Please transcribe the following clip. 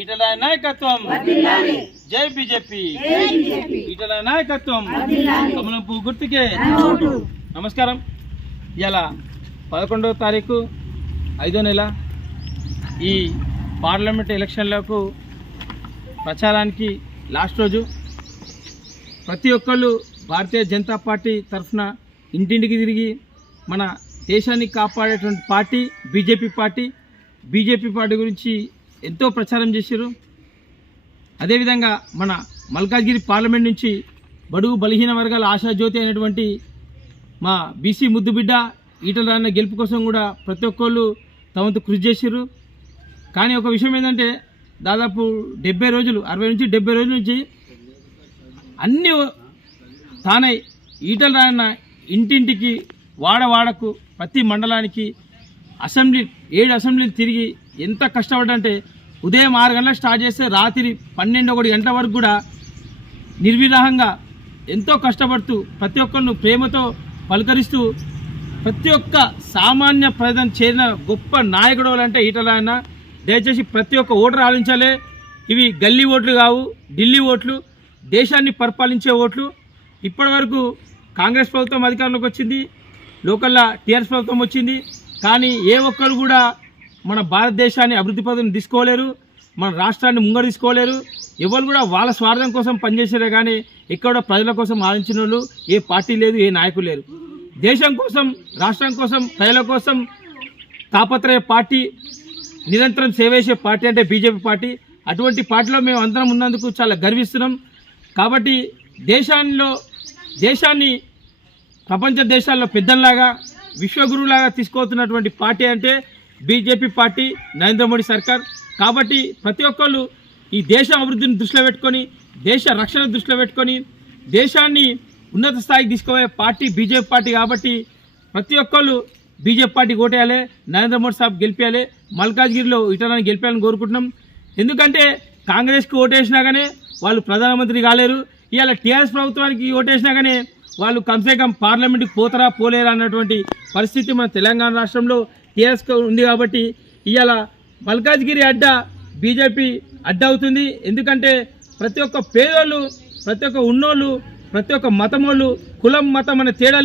ఈటల నాయకత్వం. జై బీజేపీ. ఈటల నాయకత్వం. కమలం పువ్వు గుర్తుకే. నమస్కారం. ఇలా పదకొండవ తారీఖు ఐదో నెల. ఈ పార్లమెంట్ ఎలక్షన్లకు ప్రచారానికి లాస్ట్ రోజు. ప్రతి ఒక్కళ్ళు భారతీయ జనతా పార్టీ తరఫున ఇంటింటికి తిరిగి మన దేశాన్ని కాపాడేటువంటి party BJP party. BJP party గురించి ఎంతో ప్రచారం చేశారు అదేవిధంగా మన మల్కాజ్గిరి పార్లమెంట్ నుంచి బడుగు బలహీన వర్గాల ఆశాజ్యోతి అయినటువంటి మా బీసీ ముద్దుబిడ్డ ఈటల రాన్న గెలుపు కోసం కూడా ప్రతి ఒక్కళ్ళు తమతో కృషి చేశారు కానీ ఒక విషయం ఏంటంటే దాదాపు డెబ్బై రోజులు అరవై నుంచి డెబ్బై రోజుల నుంచి అన్ని తానై ఈటల రాయన్న ఇంటింటికి వాడవాడకు ప్రతి మండలానికి అసెంబ్లీ ఏడు అసెంబ్లీలు తిరిగి ఎంత కష్టపడ్డంటే ఉదయం ఆరు గంటలకు స్టార్ట్ చేస్తే రాత్రి పన్నెండు ఒకటి గంటల వరకు కూడా నిర్విరాహంగా ఎంతో కష్టపడుతూ ప్రతి ఒక్కరిని ప్రేమతో పలకరిస్తూ ప్రతి ఒక్క సామాన్య ప్రజలను చేరిన గొప్ప నాయకుడు అంటే ఈటలాయన దయచేసి ప్రతి ఒక్క ఓటర్ ఆలోచించాలి ఇవి గల్లీ ఓట్లు కావు ఢిల్లీ ఓట్లు దేశాన్ని పరిపాలించే ఓట్లు. ఇప్పటివరకు కాంగ్రెస్ ప్రభుత్వం అధికారంలోకి వచ్చింది లోకల్లా టీఆర్ఎస్ ప్రభుత్వం వచ్చింది. కానీ ఏ ఒక్కరు కూడా మన భారతదేశాన్ని అభివృద్ధి పదవిని తీసుకోలేరు మన రాష్ట్రాన్ని ముంగడు తీసుకోలేరు. ఎవరు కూడా వాళ్ళ స్వార్థం కోసం పనిచేసారే కానీ ఇక్కడ ప్రజల కోసం ఆలోచించిన వాళ్ళు ఏ పార్టీ లేదు ఏ నాయకులు లేరు. దేశం కోసం రాష్ట్రం కోసం ప్రజల కోసం తాపత్రయ పార్టీ నిరంతరం సేవేసే పార్టీ అంటే బీజేపీ పార్టీ. అటువంటి పార్టీలో మేము అందరం ఉన్నందుకు చాలా గర్విస్తున్నాం. కాబట్టి దేశాల్లో దేశాన్ని ప్రపంచ దేశాల్లో పెద్దల్లాగా విశ్వగురువులాగా తీసుకోతున్నటువంటి పార్టీ అంటే బీజేపీ పార్టీ నరేంద్ర మోడీ సర్కార్. కాబట్టి ప్రతి ఒక్కళ్ళు ఈ దేశ అభివృద్ధిని దృష్టిలో పెట్టుకొని దేశ రక్షణ దృష్టిలో పెట్టుకొని దేశాన్ని ఉన్నత స్థాయికి తీసుకుపోయే పార్టీ బీజేపీ పార్టీ కాబట్టి ప్రతి ఒక్కళ్ళు బీజేపీ పార్టీ ఓటేయాలి నరేంద్ర మోడీ సాబ్ గెలిపేయాలి మల్కాజ్గిరిలో ఇటరాన్ని గెలిపేయాలని కోరుకుంటున్నాం. ఎందుకంటే కాంగ్రెస్కి ఓటేసినా కానీ వాళ్ళు ప్రధానమంత్రి కాలేరు. ఇవాళ టీఆర్ఎస్ ప్రభుత్వానికి ఓటేసినా కానీ వాళ్ళు కమ్సే కమ్ పార్లమెంట్కి పోతారా పోలేరా అన్నటువంటి పరిస్థితి మన తెలంగాణ రాష్ట్రంలో టీఆర్ఎస్ ఉంది కాబట్టి ఇవాళ మల్కాజ్గిరి అడ్డ బీజేపీ అడ్డ అవుతుంది. ఎందుకంటే ప్రతి ఒక్క పేదోళ్ళు ప్రతి ఒక్క ఉన్నోళ్ళు ప్రతి ఒక్క మతం వాళ్ళు కులం మతం అనే తేడా